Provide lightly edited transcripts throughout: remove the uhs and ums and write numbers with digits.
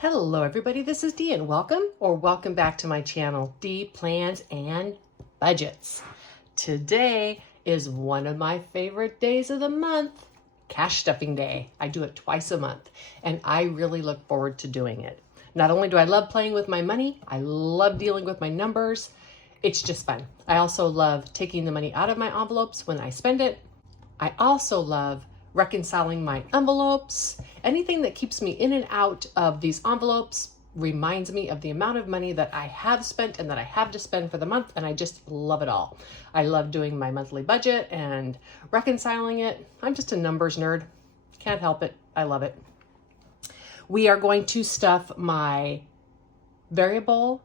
Hello everybody, this is Dee and welcome back to my channel, Dee Plans and Budgets. Today is one of my favorite days of the month, Cash Stuffing Day. I do it twice a month and I really look forward to doing it. Not only do I love playing with my money, I love dealing with my numbers. It's just fun. I also love taking the money out of my envelopes when I spend it. I also love reconciling my envelopes. Anything that keeps me in and out of these envelopes reminds me of the amount of money that I have spent and that I have to spend for the month, and I just love it all. I love doing my monthly budget and reconciling it. I'm just a numbers nerd. Can't help it. I love it. We are going to stuff my variable,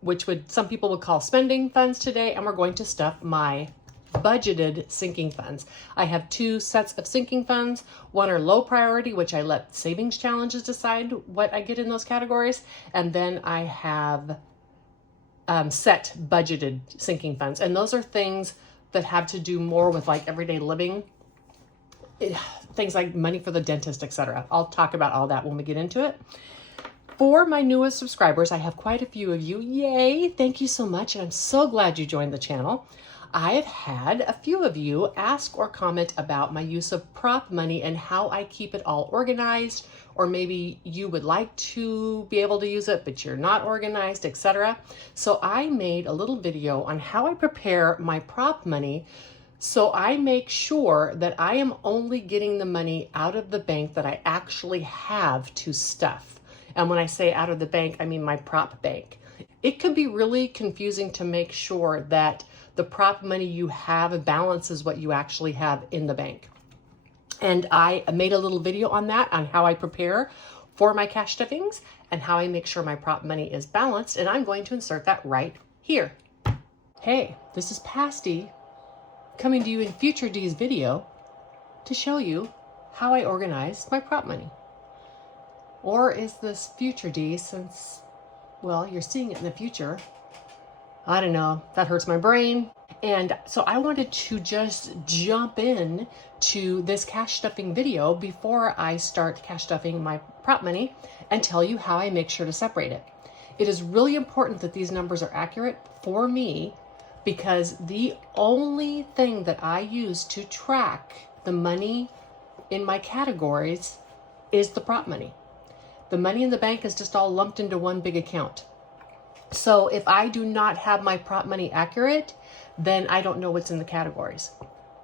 which some people would call spending funds today, and we're going to stuff my budgeted sinking funds. I have two sets of sinking funds. One are low priority, which I let savings challenges decide what I get in those categories. And then I have set budgeted sinking funds. And those are things that have to do more with like everyday living, things like money for the dentist, etc. I'll talk about all that when we get into it. For my newest subscribers, I have quite a few of you. Yay! Thank you so much. And I'm so glad you joined the channel. I have had a few of you ask or comment about my use of prop money and how I keep it all organized, or maybe you would like to be able to use it, but you're not organized, etc. So I made a little video on how I prepare my prop money so I make sure that I am only getting the money out of the bank that I actually have to stuff. And when I say out of the bank, I mean my prop bank. It could be really confusing to make sure that the prop money you have balances what you actually have in the bank. And I made a little video on that, on how I prepare for my cash stuffings and how I make sure my prop money is balanced. And I'm going to insert that right here. Hey, this is past Dee coming to you in future Dee's video to show you how I organize my prop money. Or is this future Dee since, well, you're seeing it in the future? I don't know, that hurts my brain. And so I wanted to just jump in to this cash stuffing video before I start cash stuffing my prop money and tell you how I make sure to separate it. It is really important that these numbers are accurate for me because the only thing that I use to track the money in my categories is the prop money. The money in the bank is just all lumped into one big account. So if I do not have my prop money accurate, then I don't know what's in the categories.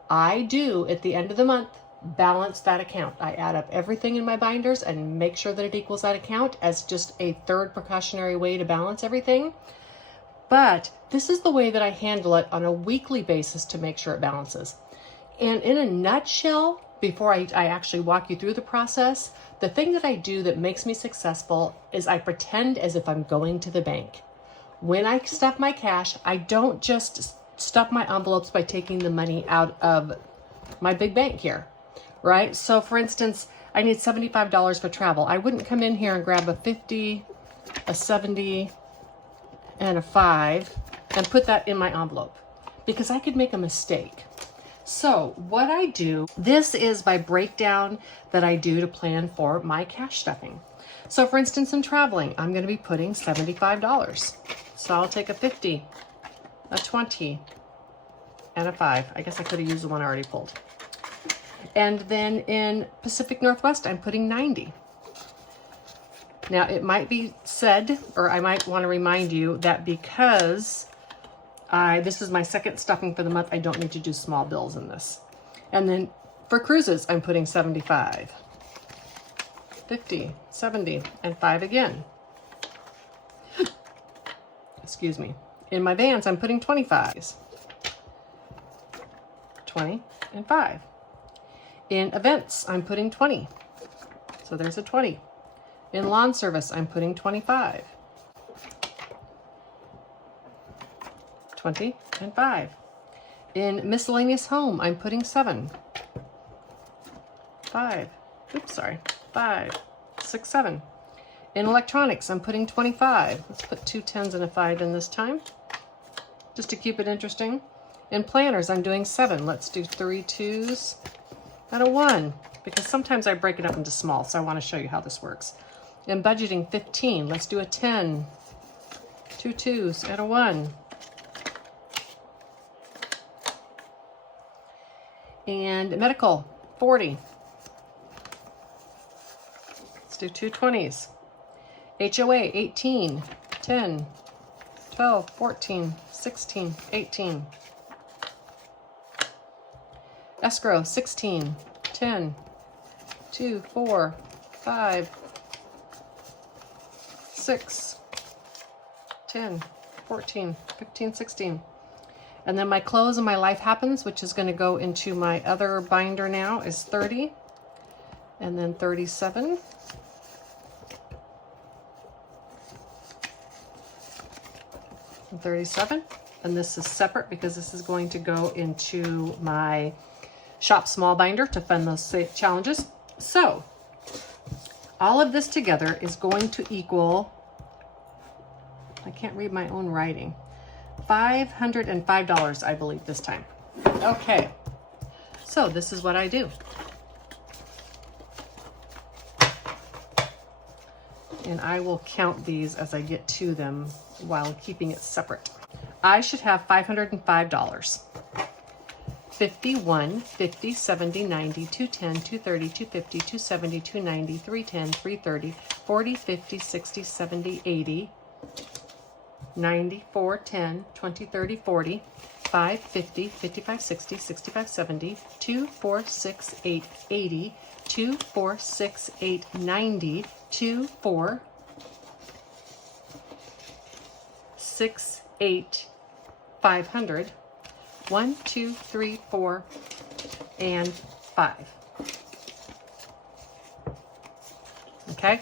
I do, at the end of the month, balance that account. I add up everything in my binders and make sure that it equals that account as just a third precautionary way to balance everything. But this is the way that I handle it on a weekly basis to make sure it balances. And in a nutshell, before I actually walk you through the process, the thing that I do that makes me successful is I pretend as if I'm going to the bank. When I stuff my cash, I don't just stuff my envelopes by taking the money out of my big bank here, right? So for instance, I need $75 for travel. I wouldn't come in here and grab a 50, a 70, and a 5 and put that in my envelope because I could make a mistake. So what I do, this is my breakdown that I do to plan for my cash stuffing. So for instance, in traveling, I'm going to be putting $75. So I'll take a 50, a 20, and a 5. I guess I could have used the one I already pulled. And then in Pacific Northwest, I'm putting 90. Now it might be said, or I might want to remind you that because this is my second stuffing for the month, I don't need to do small bills in this. And then for cruises, I'm putting 75, 50, 70, and 5 again. Excuse me. In my vans, I'm putting 25s, 20, and 5. In events, I'm putting 20. So there's a 20. In lawn service, I'm putting 25. 20 and 5. In miscellaneous home, I'm putting 7. 5. Oops, sorry. 5, 6, 7. In electronics, I'm putting 25. Let's put 2 10s and a 5 in this time, just to keep it interesting. In planners, I'm doing 7. Let's do 3 2s and a 1, because sometimes I break it up into small, so I want to show you how this works. In budgeting, 15. Let's do a 10. 2 2s and a 1. And medical, 40. Let's do 2 20s. HOA, 18. 10. 12, 14, 16, 18. Escrow, 16. 10. 2, 4, 5, 6, 10, 14, 15, 16. And then my clothes and my life happens, which is going to go into my other binder now, is 30. And then 37. And 37. And this is separate because this is going to go into my shop small binder to fund those safe challenges. So all of this together is going to equal, I can't read my own writing, $505, I believe, this time. Okay, so this is what I do. And I will count these as I get to them while keeping it separate. I should have $505. 51, 50, 70, 90, 210, 230, 250, 270, 290, 310, 330, 40, 50, 60, 70, 80, 90, 4, 10, 20, 30, 40, 5, 50, 55, 60, 65, 70, 2, 4, 6, 8, 80, 2, 4, 6, 8, 90, 2, 4, 6, 8, 500, 1, 2, 3, 4, and 5. Okay,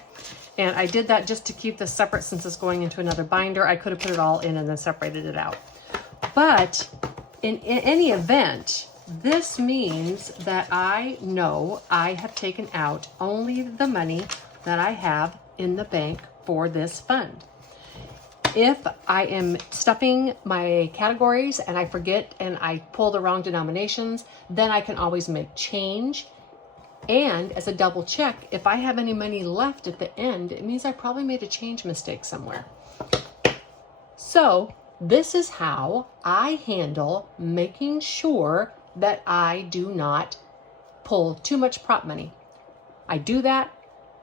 and I did that just to keep this separate since it's going into another binder. I could have put it all in and then separated it out. But in any event, this means that I know I have taken out only the money that I have in the bank for this fund. If I am stuffing my categories and I forget and I pull the wrong denominations, then I can always make change. And as a double check, if I have any money left at the end, it means I probably made a change mistake somewhere. So this is how I handle making sure that I do not pull too much prop money. I do that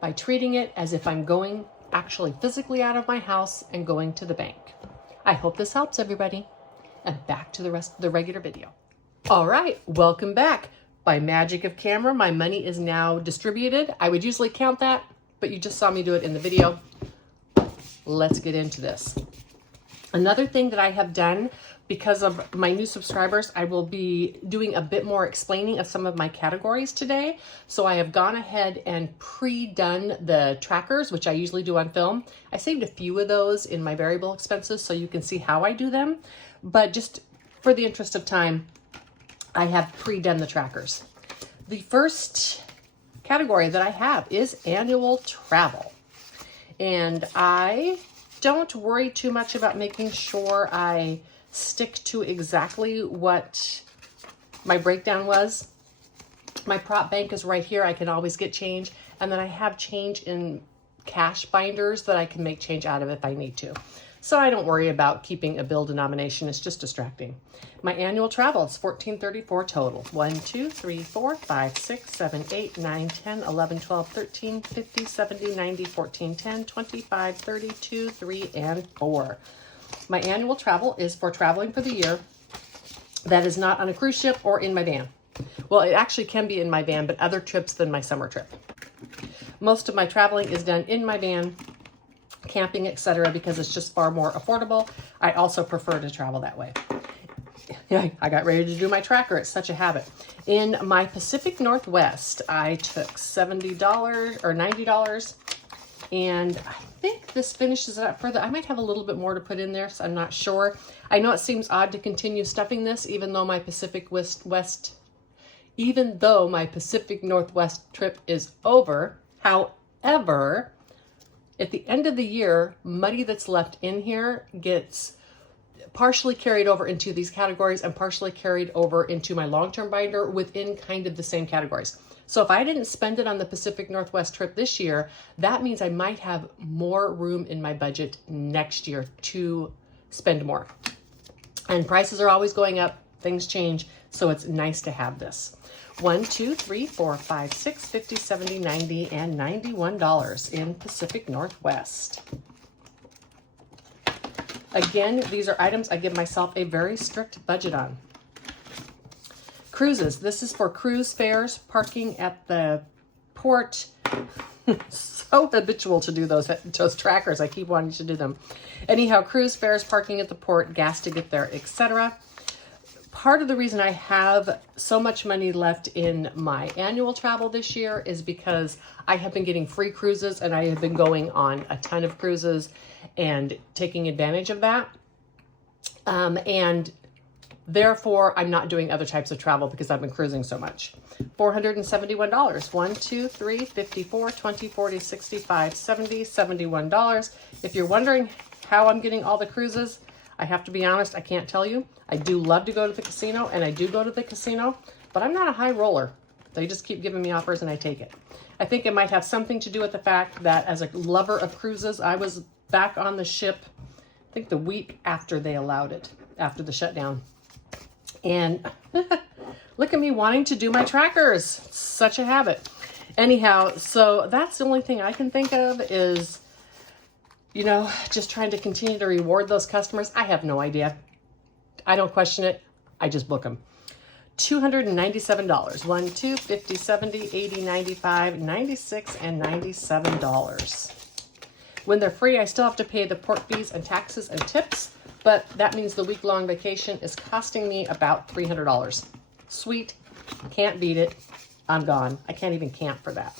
by treating it as if I'm going actually physically out of my house and going to the bank. I hope this helps everybody. And back to the rest of the regular video. All right, welcome back. By magic of camera, my money is now distributed. I would usually count that, but you just saw me do it in the video. Let's get into this. Another thing that I have done because of my new subscribers, I will be doing a bit more explaining of some of my categories today. So I have gone ahead and pre-done the trackers, which I usually do on film. I saved a few of those in my variable expenses so you can see how I do them. But just for the interest of time, I have pre-done the trackers. The first category that I have is annual travel. And I don't worry too much about making sure I stick to exactly what my breakdown was. My prop bank is right here. I can always get change. And then I have change in cash binders that I can make change out of if I need to. So I don't worry about keeping a bill denomination. It's just distracting. My annual travel is $1,434 total. 1, 2, 3, 4, 5, 6, 7, 8, 9, 10, 11, 12, 13, 50, 70, 90, 14, 10, 25, 32, 3, and 4. My annual travel is for traveling for the year that is not on a cruise ship or in my van. Well, it actually can be in my van, but other trips than my summer trip. Most of my traveling is done in my van, camping, etc., because it's just far more affordable. I also prefer to travel that way. I got ready to do my tracker. It's such a habit. In my Pacific Northwest, I took $70 or $90, and I think this finishes it up further. I might have a little bit more to put in there, so I'm not sure. I know it seems odd to continue stuffing this, even though my Pacific Northwest trip is over. However, at the end of the year, money that's left in here gets partially carried over into these categories and partially carried over into my long-term binder within kind of the same categories. So if I didn't spend it on the Pacific Northwest trip this year, that means I might have more room in my budget next year to spend more. And prices are always going up, things change, so it's nice to have this. 1, 2, 3, 4, 5, 6, 50, 70, 90, and $91 in Pacific Northwest. Again, these are items I give myself a very strict budget on. Cruises. This is for cruise fares, parking at the port. So habitual to do those trackers. I keep wanting to do them. Anyhow, cruise fares, parking at the port, gas to get there, etc. Part of the reason I have so much money left in my annual travel this year is because I have been getting free cruises and I have been going on a ton of cruises and taking advantage of that. And therefore, I'm not doing other types of travel because I've been cruising so much. $471. 1, 2, 3, 54, 20, 40, 65, 70, $71. If you're wondering how I'm getting all the cruises, I have to be honest, I can't tell you. I do love to go to the casino, and I do go to the casino, but I'm not a high roller. They just keep giving me offers, and I take it. I think it might have something to do with the fact that as a lover of cruises, I was back on the ship, I think the week after they allowed it, after the shutdown. And look at me wanting to do my trackers. Such a habit. Anyhow, so that's the only thing I can think of is, you know, just trying to continue to reward those customers. I have no idea. I don't question it. I just book them. $297. 1, 2, 50, 70, 80, 95, 96, and $97. When they're free, I still have to pay the port fees and taxes and tips, but that means the week-long vacation is costing me about $300. Sweet. Can't beat it. I'm gone. I can't even camp for that.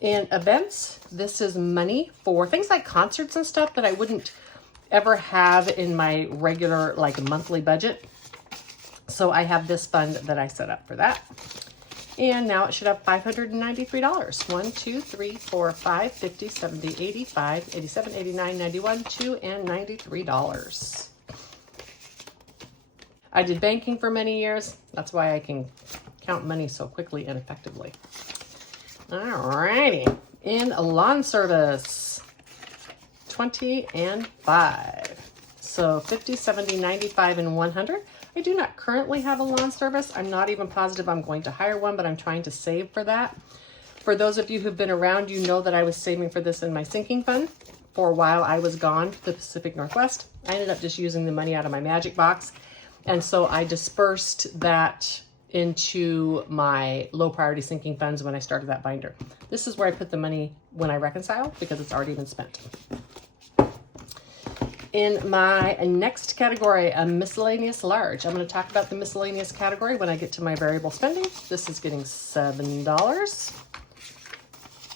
In events, this is money for things like concerts and stuff that I wouldn't ever have in my regular, like, monthly budget. So I have this fund that I set up for that. And now it should have $593. 1, 2, 3, 4, 5, 50, 70, 85, 87, 89, 91, $2, and $93. I did banking for many years. That's why I can count money so quickly and effectively. Alrighty. In lawn service, 20 and 5. So 50, 70, 95, and 100. I do not currently have a lawn service. I'm not even positive I'm going to hire one, but I'm trying to save for that. For those of you who've been around, you know that I was saving for this in my sinking fund for a while. I was gone to the Pacific Northwest. I ended up just using the money out of my magic box. And so I dispersed that into my low priority sinking funds when I started that binder. This is where I put the money when I reconcile because it's already been spent. In my next category, a miscellaneous large. I'm going to talk about the miscellaneous category when I get to my variable spending. This is getting $7,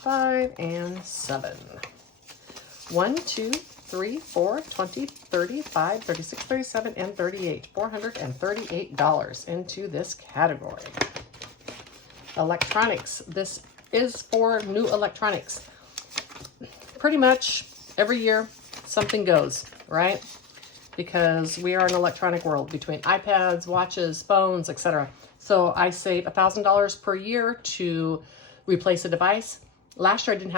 5, and 7. 1, 2, 3, 4, 20, 35, 36, 37, and 38. $438 into this category. Electronics. This is for new electronics. Pretty much every year something goes, right? Because we are an electronic world between iPads, watches, phones, etc. So I save $1,000 per year to replace a device. Last year I did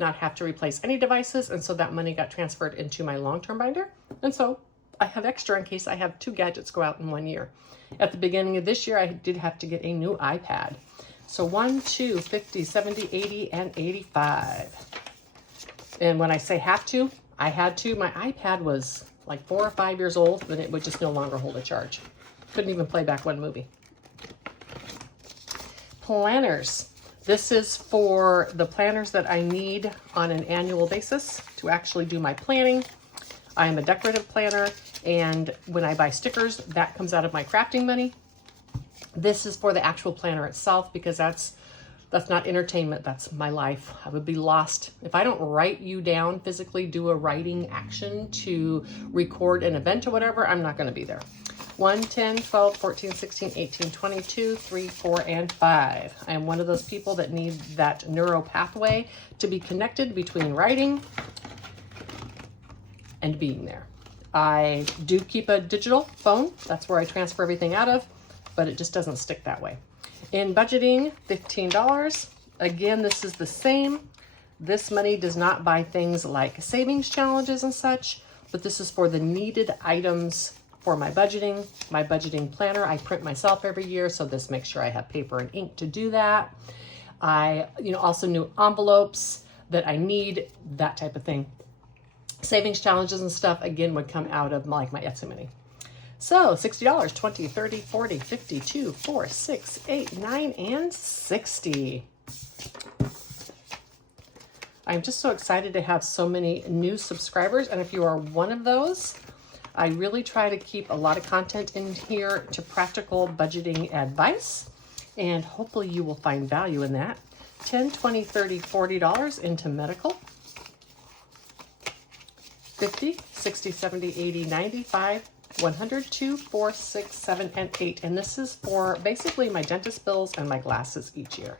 not have to replace any devices, and so that money got transferred into my long-term binder. And so I have extra in case I have 2 gadgets go out in 1 year. At the beginning of this year, I did have to get a new iPad. So 1, 2, 50, 70, 80, and 85. And when I say have to, I had to. My iPad was like 4 or 5 years old, and it would just no longer hold a charge. Couldn't even play back one movie. Planners. This is for the planners that I need on an annual basis to actually do my planning. I am a decorative planner, and when I buy stickers, that comes out of my crafting money. This is for the actual planner itself because that's not entertainment, that's my life. I would be lost. If I don't write you down, physically do a writing action to record an event or whatever, I'm not gonna be there. 1, 10, 12, 14, 16, 18, 22, 3, 4, and 5. I am one of those people that need that neuro pathway to be connected between writing and being there. I do keep a digital phone. That's where I transfer everything out of, but it just doesn't stick that way. In budgeting, $15. Again, this is the same. This money does not buy things like savings challenges and such, but this is for the needed items for my budgeting planner. I print myself every year, so this makes sure I have paper and ink to do that. I, also new envelopes that I need, that type of thing. Savings challenges and stuff, again, would come out of my Etsy money. So $60, 20, 30, 40, 50, 2, 4, 6, 8, 9, and 60. I'm just so excited to have so many new subscribers. And if you are one of those, I really try to keep a lot of content in here to practical budgeting advice. And hopefully you will find value in that. $10, 20, 30, $40 into medical. 50, 60, 70, 80, 95, 100, 2, 4, 6, 7, and 8. And this is for basically my dentist bills and my glasses each year.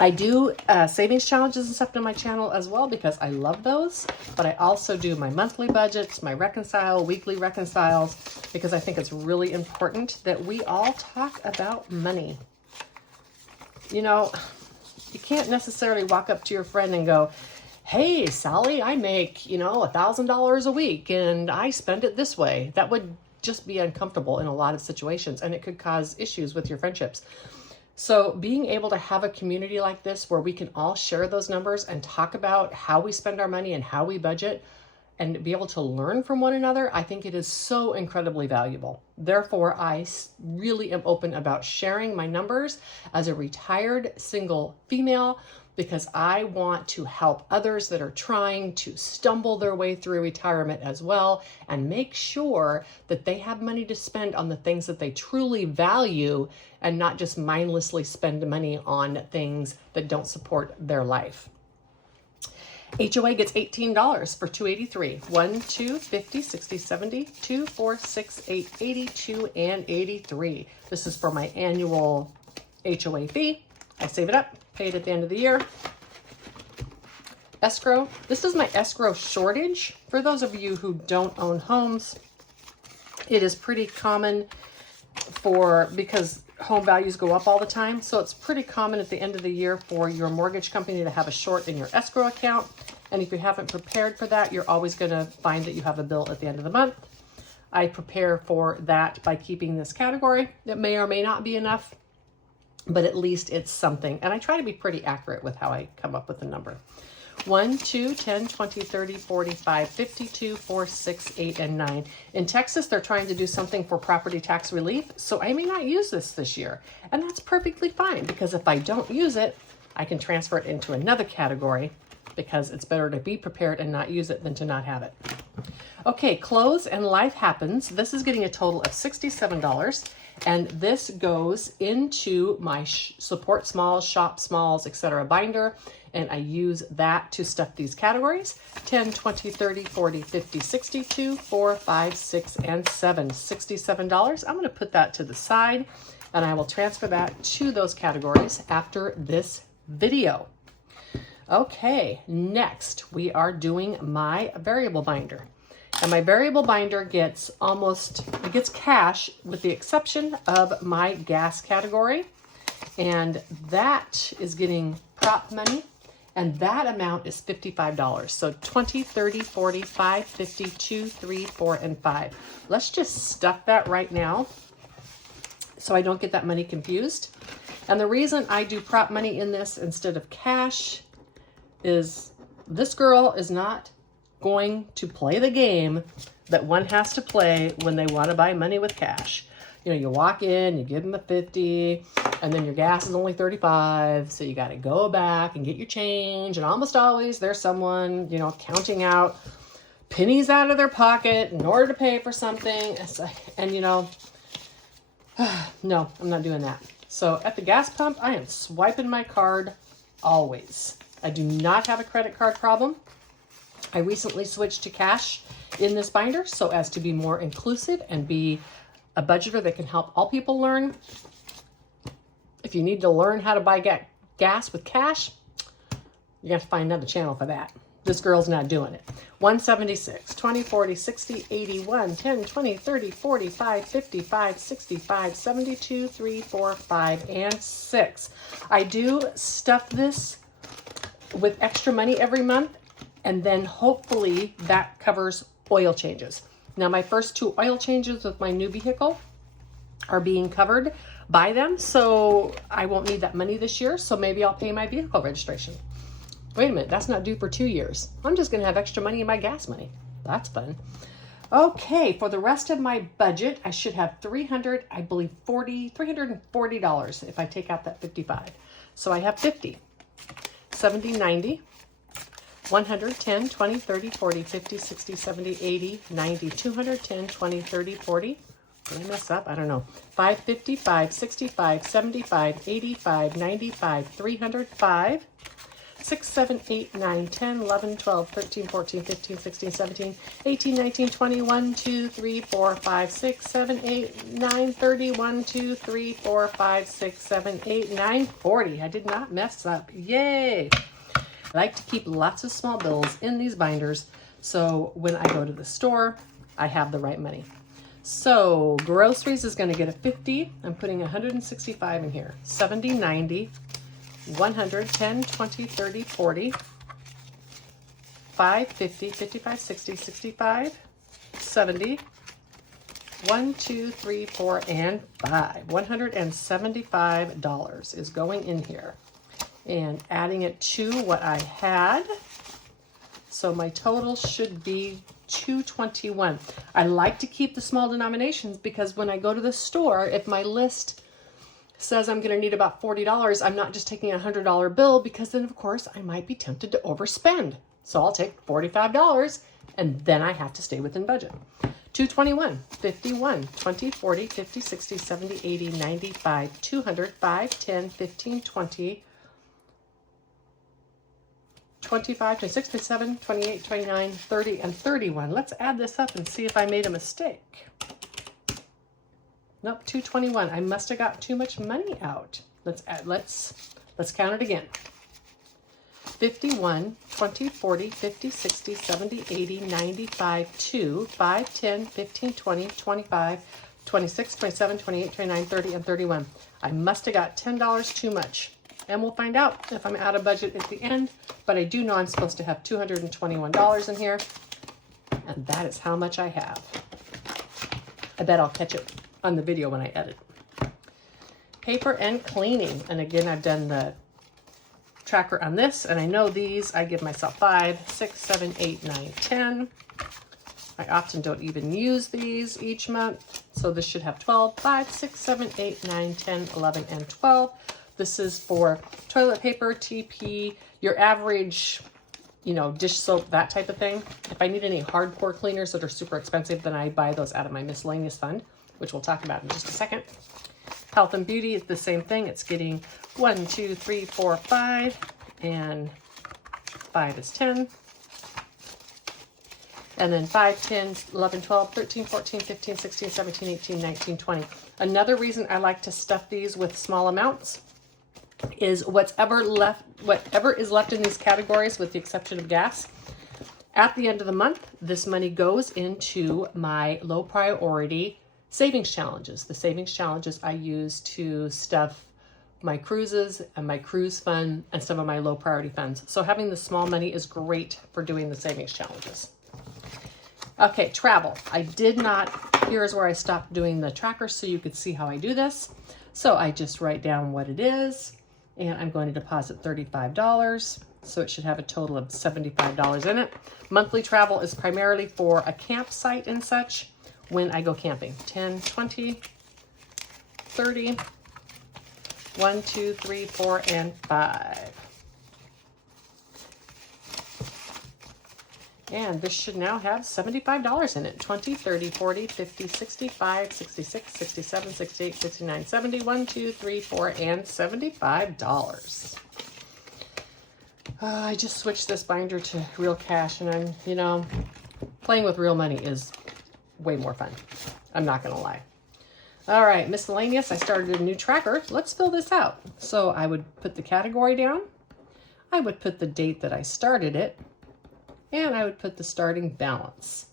I do savings challenges and stuff on my channel as well because I love those, but I also do my monthly budgets, my reconcile, weekly reconciles, because I think it's really important that we all talk about money. You can't necessarily walk up to your friend and go, hey, Sally, I make, $1,000 a week and I spend it this way. That would just be uncomfortable in a lot of situations, and it could cause issues with your friendships. So being able to have a community like this where we can all share those numbers and talk about how we spend our money and how we budget and be able to learn from one another, I think it is so incredibly valuable. Therefore, I really am open about sharing my numbers as a retired single female, because I want to help others that are trying to stumble their way through retirement as well, and make sure that they have money to spend on the things that they truly value and not just mindlessly spend money on things that don't support their life. HOA gets $18 for $283. 1, 2, 50, 60, 70, 2, 4, 6, 8, 82, and 83. This is for my annual HOA fee. I save it up, pay it at the end of the year. Escrow. This is my escrow shortage. For those of you who don't own homes, it is pretty common because home values go up all the time. So it's pretty common at the end of the year for your mortgage company to have a short in your escrow account. And if you haven't prepared for that, you're always going to find that you have a bill at the end of the month. I prepare for that by keeping this category. It may or may not be enough, but at least it's something. And I try to be pretty accurate with how I come up with the number. 1, 2, 10, 20, 30, 45, 52, 4, 6, 8, and 9. In Texas, they're trying to do something for property tax relief, so I may not use this year. And that's perfectly fine, because if I don't use it, I can transfer it into another category, because it's better to be prepared and not use it than to not have it. Okay, clothes and life happens. This is getting a total of $67. And this goes into my support smalls, shop smalls, etc. binder. And I use that to stuff these categories. 10, 20, 30, 40, 50, 62, 4, 5, 6, and 7. $67. I'm going to put that to the side, and I will transfer that to those categories after this video. Okay, next we are doing my variable binder. And my variable binder gets cash with the exception of my gas category. And that is getting prop money. And that amount is $55. So 20, 30, 40, 5, 50, 2, 3, 4, and 5. Let's just stuff that right now so I don't get that money confused. And the reason I do prop money in this instead of cash is this girl is not going to play the game that one has to play when they want to buy money with cash. You walk in, you give them a 50, and then your gas is only 35, so you got to go back and get your change, and almost always there's someone, counting out pennies out of their pocket in order to pay for something. No, I'm not doing that. So at the gas pump, I am swiping my card always. I do not have a credit card problem. I recently switched to cash in this binder so as to be more inclusive and be a budgeter that can help all people learn. If you need to learn how to buy gas with cash, you have to find another channel for that. this girl's not doing it. 176, 20, 40, 60, 81, 10, 20, 30, 45, 55, 65, 72, 3, 4, 5, and 6. I do stuff this with extra money every month, and then hopefully that covers oil changes. Now, my first 2 oil changes with my new vehicle are being covered by them, so I won't need that money this year, so maybe I'll pay my vehicle registration. Wait a minute, that's not due for 2 years. I'm just gonna have extra money in my gas money. That's fun. Okay, for the rest of my budget, I should have $340 if I take out that 55. So I have 50, 70, 90, 110, 20, 30, 40, 50, 60, 70, 80, 90, 210, 20, 30, 40. Did I mess up? I don't know. 555, 65, 75, 85, 95, 305, 6, 7, 8, 9, 10, 11, 12, 13, 14, 15, 16, 17, 18, 19, 20, 1, 2, 3, 4, 5, 6, 7, 8, 9, 30, 1, 2, 3, 4, 5, 6, 7, 8, 9, 40. I did not mess up. Yay! I like to keep lots of small bills in these binders, so when I go to the store, I have the right money. So groceries is going to get a 50. I'm putting 165 in here. 70, 90, 100, 10, 20, 30, 40, 5, 50, 55, 60, 65, 70, 1, 2, 3, 4, and 5. $175 is going in here. And adding it to what I had. So my total should be $221. I like to keep the small denominations because when I go to the store, if my list says I'm going to need about $40, I'm not just taking a $100 bill, because then of course I might be tempted to overspend. So I'll take $45 and then I have to stay within budget. 221, 51, 20, 40, 50, 60, 70, 80, 95, 200, 5, 10, 15, 20, 25, 26, 27, 28, 29, 30, and 31. Let's add this up and see if I made a mistake. Nope, 221. I must have got too much money out. Let's count it again. 51, 20, 40, 50, 60, 70, 80, 95, 2, 5, 10, 15, 20, 25, 26, 27, 28, 29, 30, and 31. I must have got $10 too much. And we'll find out if I'm out of budget at the end, but I do know I'm supposed to have $221 in here, and that is how much I have. I bet I'll catch it on the video when I edit. Paper and cleaning, and again, I've done the tracker on this, and I know these, I give myself 5, 6, 7, 8, 9, 10. I often don't even use these each month, so this should have 12, 5, 6, 7, 8, 9, 10, 11, and 12. This is for toilet paper, TP, your average, dish soap, that type of thing. If I need any hardcore cleaners that are super expensive, then I buy those out of my miscellaneous fund, which we'll talk about in just a second. Health and beauty is the same thing. It's getting 1, 2, 3, 4, 5, and 5 is 10. And then 5, 10, 11, 12, 13, 14, 15, 16, 17, 18, 19, 20. Another reason I like to stuff these with small amounts is whatever is left in these categories, with the exception of gas, at the end of the month, this money goes into my low priority savings challenges. The savings challenges I use to stuff my cruises and my cruise fund and some of my low priority funds. So having the small money is great for doing the savings challenges. Okay, travel. Here's where I stopped doing the tracker so you could see how I do this. So I just write down what it is, and I'm going to deposit $35. So it should have a total of $75 in it. Monthly travel is primarily for a campsite and such when I go camping. 10, 20, 30, 1, 2, 3, 4, and 5. And this should now have $75 in it. 20, 30, 40, 50, 65, 66, 67, 68, 69, 70, 1, 2, 3, 4, and $75. I just switched this binder to real cash, and I'm, playing with real money is way more fun. I'm not going to lie. All right, miscellaneous. I started a new tracker. Let's fill this out. So I would put the category down. I would put the date that I started it. and I would put the starting balance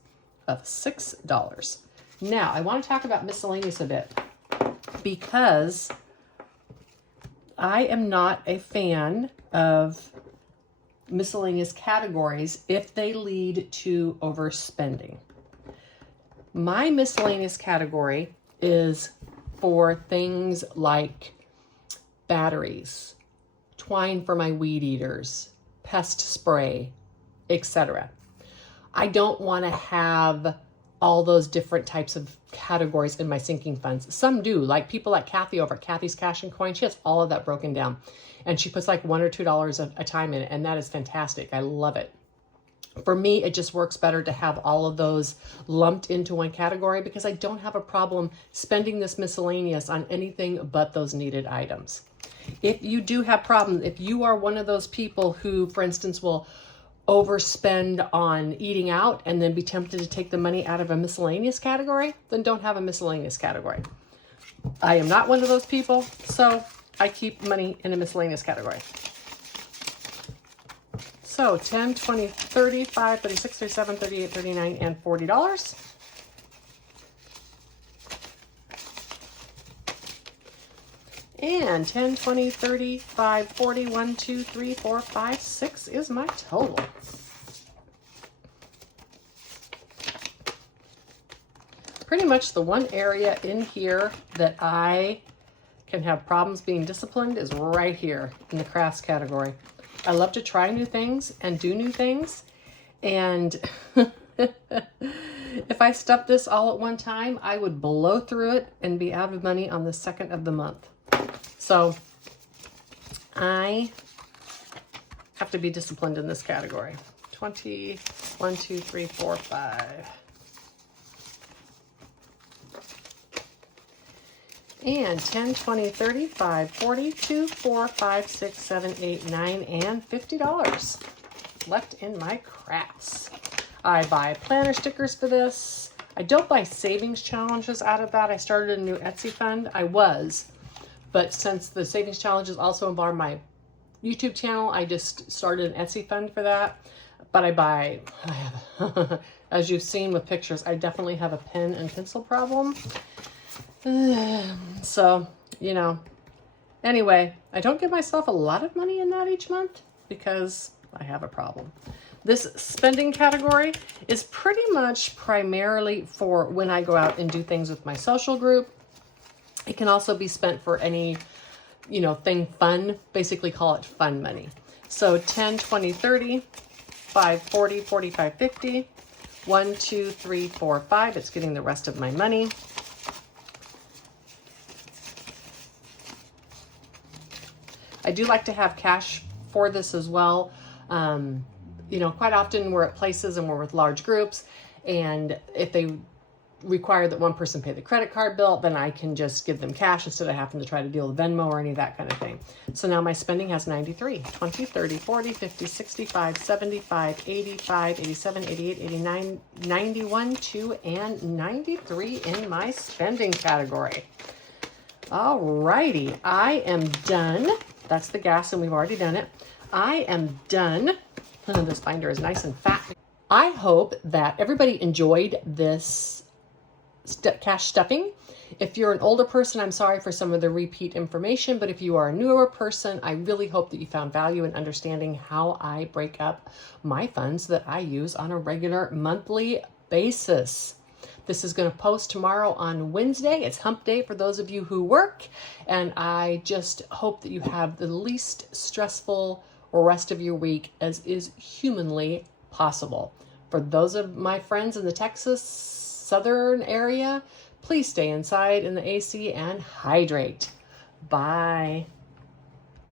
of $6. Now, I want to talk about miscellaneous a bit because I am not a fan of miscellaneous categories if they lead to overspending. My miscellaneous category is for things like batteries, twine for my weed eaters, pest spray, etc. I don't want to have all those different types of categories in my sinking funds. Some do, like people like Kathy over at Kathy's Cash and Coin. She has all of that broken down, and she puts like $1 or $2 a time in it, and that is fantastic. I love it. For me, it just works better to have all of those lumped into one category because I don't have a problem spending this miscellaneous on anything but those needed items. If you do have problems, if you are one of those people who, for instance, will overspend on eating out and then be tempted to take the money out of a miscellaneous category, then don't have a miscellaneous category. I am not one of those people, so I keep money in a miscellaneous category. So 10, 20, 35, 36, 37, 38, 39, and $40. And 10, 20, 35, 40, 1, 2, 3, 4, 5, 6 is my total. Pretty much the one area in here that I can have problems being disciplined is right here in the crafts category. I love to try new things and do new things. And if I stuffed this all at one time, I would blow through it and be out of money on the 2nd of the month. So I have to be disciplined in this category. 20, 1, 2, 3, 4, 5. And 10, 20, 35, 40, 2, 4, 5, 6, 7, 8, 9, and $50 left in my crafts. I buy planner stickers for this. I don't buy savings challenges out of that. I started a new Etsy fund. But since the savings challenges also involve my YouTube channel, I just started an Etsy fund for that. But I have, as you've seen with pictures, I definitely have a pen and pencil problem. So, anyway, I don't give myself a lot of money in that each month because I have a problem. This spending category is pretty much primarily for when I go out and do things with my social group. It can also be spent for any, thing fun, basically call it fun money. So 10, 20, 30, 5, 40, 45, 50, 1, 2, 3, 4, 5. It's getting the rest of my money. I do like to have cash for this as well. Quite often we're at places and we're with large groups, and if they require that one person pay the credit card bill, then I can just give them cash instead of having to try to deal with Venmo or any of that kind of thing. So now my spending has 93, 20, 30, 40, 50, 65, 75, 85, 87, 88, 89, 91, 2, and 93 in my spending category. All righty, I am done. That's the gas, and we've already done it. I am done. This binder is nice and fat. I hope that everybody enjoyed this cash stuffing. If you're an older person, I'm sorry for some of the repeat information, but if you are a newer person, I really hope that you found value in understanding how I break up my funds that I use on a regular monthly basis. This is going to post tomorrow on Wednesday. It's hump day for those of you who work, and I just hope that you have the least stressful rest of your week as is humanly possible. For those of my friends in the Texas southern area, please stay inside in the AC and hydrate. Bye.